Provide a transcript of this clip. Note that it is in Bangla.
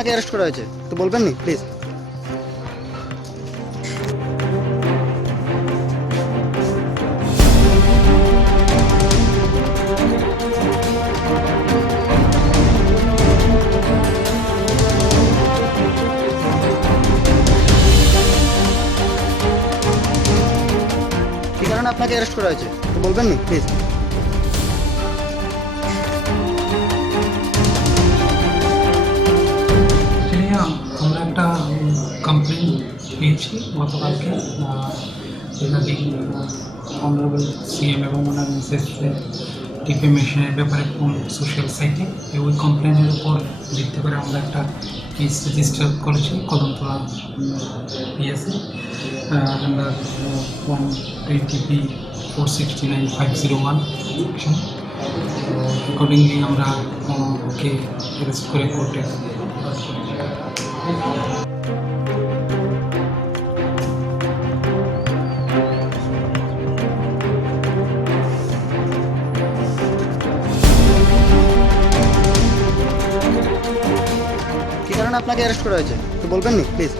আপনাকে অ্যারেস্ট করা হয়েছে তো বলবেন নি প্লিজ? কি কারণে আপনাকে অ্যারেস্ট করা হয়েছে তো বলবেন নি প্লিজ? আমরা একটা কমপ্লেন পেয়েছি গতকালকে অনারেবল সিএম এবং ওনার মিসেসের ডিফেমেশনের ব্যাপারে কোন সোশ্যাল সাইটে ওই কমপ্লেনের উপর ভিত্তি করে আমরা একটা কেস রেজিস্টার করেছি কদমতলা পিএসে আন্ডার 120 469-501 সেকশন। অ্যাকর্ডিংলি আমরা ওকে অ্যারেস্ট করে কোর্টে কি কারণে আপনাকে অ্যারেস্ট করা হয়েছে তো বলবেন নি প্লিজ?